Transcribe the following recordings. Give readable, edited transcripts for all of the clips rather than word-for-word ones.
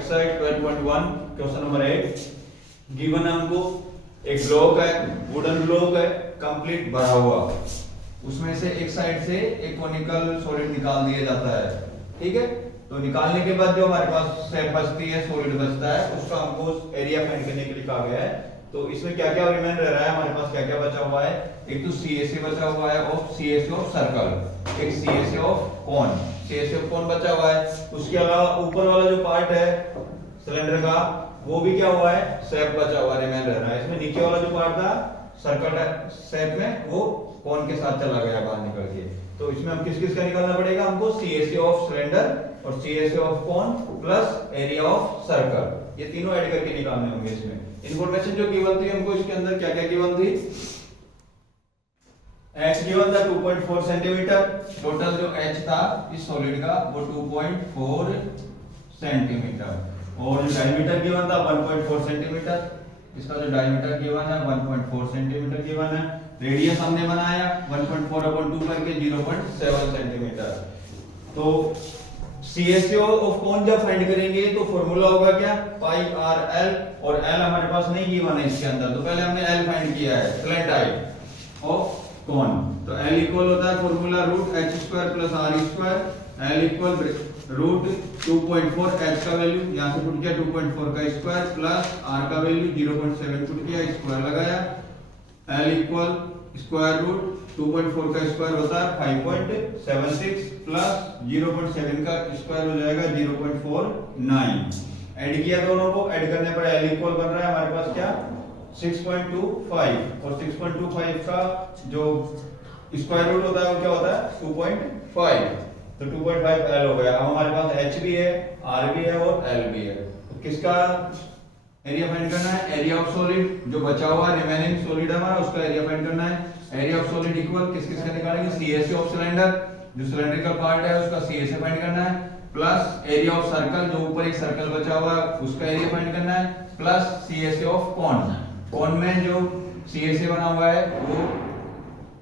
Exercise 12.1 question number 8 given है हमको एक ब्लॉक है, वुडन ब्लॉक है, कंप्लीट भरा हुआ, उसमें से एक साइड से एक कोनिकल सॉलिड निकाल दिया जाता है। ठीक है, तो निकालने के बाद जो हमारे पास शेप बचती है, सॉलिड बचता है, उसका हमको एरिया फाइंड करने के लिए कहा गया है। तो इसमें क्या क्या रिमेन रह रहा है, हमारे पास क्या क्या बचा हुआ है। एक तो CSA बचा हुआ है ऑफ CSA ऑफ सर्कल, एक CSA of cone, CSA of कोन बचा हुआ है। उसके अलावा ऊपर वाला जो पार्ट है सिलेंडर का वो भी क्या हुआ है, शेप बचा हुआ रिमेन रह रहा है। इसमें नीचे वाला जो पार्ट था सर्कल शेप में वो कोन के साथ चला गया बाहर निकल के। तो इसमें हम किस किस का निकालना पड़ेगा हमको, CSA ऑफ सिलेंडर और CSA of cone plus area of circle, ये तीनों ऐड करके निकालने होंगे। इसमें इंफॉर्मेशन जो गिवन थी हमको, इसके अंदर क्या क्या गिवन थी। h गिवन था 2.4 सेंटीमीटर, टोटल जो h था इस सॉलिड का वो 2.4 सेंटीमीटर, और जो डायमीटर गिवन था 1.4 सेंटीमीटर, इसका जो डायमीटर गिवन है 1.4 सेंटीमीटर गिवन है। रेडियस हमने बनाया 1.4/2 करके 0.7 सेंटीमीटर। तो CSA ऑफ कोन जब फाइंड करेंगे तो फॉर्मूला होगा क्या, पाई आर एल, और एल हमारे पास नहीं गिवन है इसके अंदर, तो पहले हमने एल फाइंड किया है, स्लैंट हाइट ऑफ कोन। तो एल इक्वल होता है formula root h square plus r square, L equal root 2.4, h का वैल्यू यहां से पुट किया 2.4 का स्क्वायर प्लस r का वैल्यू 0.7 पुट किया, स्क्वायर लगाया, एल इक्वल स्क्वायर रूट 2.4 का स्क्वायर होता है 5.76 प्लस 0.7 का स्क्वायर हो जाएगा 0.49। ऐड किया दोनों को, ऐड करने पर एल इक्वल बन रहा है हमारे पास क्या 6.25, और 6.25 का जो स्क्वायर रूट होता है वो क्या होता है 2.5, तो 2.5 एल हो गया। अब हमारे पास h भी है, r भी है और l भी है। तो किसका एरिया फाइंड करना है, एरिया ऑफ सॉलिड, जो बचा हुआ रिमेनिंग सॉलिड हमारा उसका एरिया फाइंड करना है। एरिया ऑफ सॉलिड इक्वल किस किस का निकालेंगे, CSA ऑफ सिलेंडर, जो सिलेंड्रिकल पार्ट है उसका CSA फाइंड करना है, प्लस एरिया ऑफ सर्कल, जो ऊपर एक सर्कल बचा हुआ है उसका एरिया फाइंड करना है, प्लस CSA ऑफ कोन, कोन में जो CSA बना हुआ है वो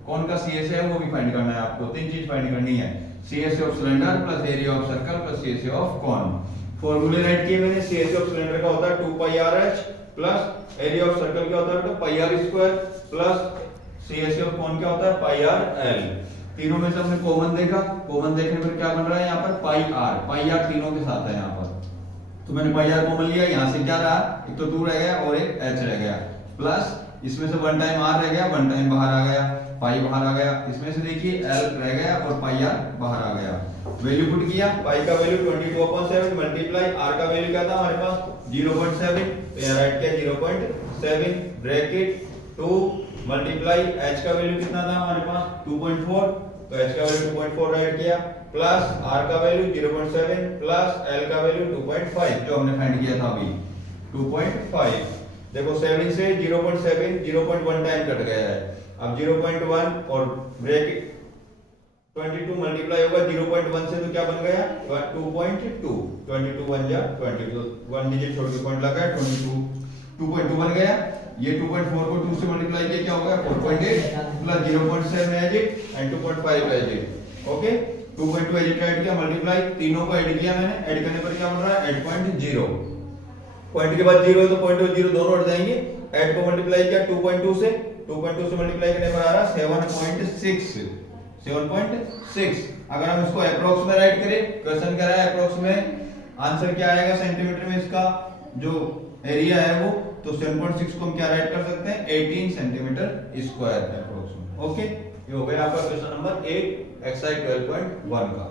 कोन का CSA है वो भी फाइंड करना है आपको। तीन चीज फाइंड करनी है, CSA of cylinder plus area of circle plus CSA of कोन। फॉर्मूले राइट किए मैंने, CSA ऑफ सिलेंडर का होता है 2 pi R H, plus area of circle क्या होता है pi R square, plus CSA of cone क्या होता है पाई आर एल। तीनों में से हमने कॉमन देखा, कॉमन देखने पर क्या बन रहा है यहाँ पर पाई आर तीनों के साथ है यहाँ पर, तो मैंने पाई आर कॉमन लिया, यहाँ से क्या रहा, एक तो 2 रह गया और एक h रह गया, प्लस इसमें से 1 टाइम r रह गया, 1 टाइम बाहर आ गया, पाई बाहर आ गया, इसमें से देखिए l रह गया और पाई r बाहर आ गया। वैल्यू पुट किया, पाई का वैल्यू 22/7 मल्टीप्लाई r का वैल्यू क्या था हमारे पास 0.7, तो यहाँ राइट किया 0.7 ब्रैकेट 2 मल्टीप्लाई h का वैल्यू कितना था हमारे पास 2.4, तो h का वैल्यू 2.4 राइट किया, प्लस r का वैल्यू 0.7 प्लस l का वैल्यू 2.5 जो हमने फाइंड किया था अभी 2.5। देखो 7 से 0.7 0.1 टाइम कट गया है, अब 0.1 और ब्रैकेट 22 मल्टीप्लाई होगा 0.1 से, तो क्या बन गया 2.2, 22 1 जा 22, 1 डिजिट छोड़ के पॉइंट लगा 2.2 बन गया। ये 2.4 को 2 से मल्टीप्लाई किया क्या होगा 4.8 plus 0.7 as it and 2.5 as it, okay 2.2 as it add किया, मल्टीप्लाई तीनों को ऐड किया मैंने, ऐड करने पर क्या बन रहा है 8.0, पॉइंट के बाद 0 है तो पॉइंट और 0 दोनों हट जाएंगे, 8 को मल्टीप्लाई किया 2.2 से, 2.2 से मल्टीप्लाई करने पर आ रहा 7.6। अगर हम इसको अप्रोक्स में राइट करें, क्वेश्चन कह रहा है अप्रोक्स में, आंसर क्या आएगा सेंटीमीटर में इसका जो एरिया है वो, तो 7.6 को हम क्या राइट कर सकते हैं 18 सेंटीमीटर स्क्वायर अप्रोक्स में। ओके, ये हो गया आपका क्वेश्चन नंबर 8 एक्सरसाइज 12.1 का।